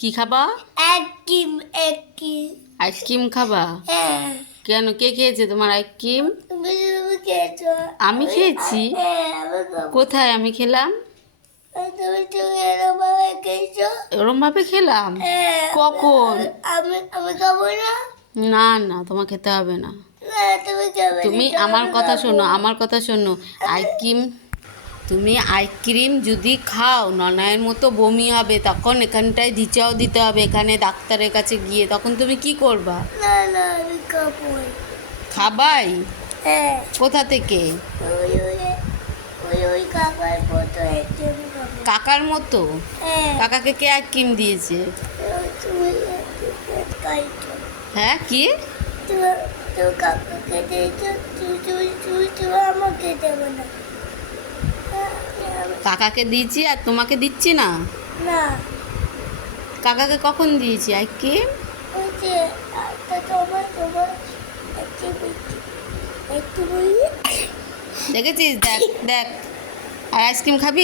কি খাবা? Ice cream. Ice cream খাবা? হ্যাঁ। কেন, কে খেয়েছে তোমার আইসক্রিম? তুমি খেয়েছো? আমি খেয়েছি? হ্যাঁ, আমি খাবো। কোথায় আমি খেলাম? তুমি এরকম ভাবে খেয়েছো? এরম ভাবে খেলাম? হ্যাঁ। কখন? আমি আমি খাবো না। না না, তোমার খেতে হবে না। না, তুমি খাবে না, তুমি তো আমার আমি কথা খাবো। শোনো, আমার কথা শোনো। আইসক্রিম, তুমি আইসক্রিম যদি খাও ননায়ের মতো বমি হবে, তখন এখানটায় দিচাও দিতে হবে, এখানে ডাক্তারের কাছে গিয়ে। তখন তুমি কি করবা? না না, আমি খাবো। খাবাই? হ্যাঁ। কোথা থেকে? ওই ওই ওই কাকার মতো আইসক্রিম খাবো। কাকার মতো? হ্যাঁ। কাকাকে কে আইসক্রিম দিয়েছে? তুমি খাইছো? হ্যাঁ, কি? তুমি কাকাকে দিয়েছো, তুমি আমাকে দেবো না। কাকাকে দিয়েছি আর তোমাকে দিচ্ছি না? না, কাকাকে কখন দিয়েছি আইসক্রিম? ওই যে তোমার তোমার একটু একটু দেখেছিস? দেখ দেখ। আর আইসক্রিম খাবি?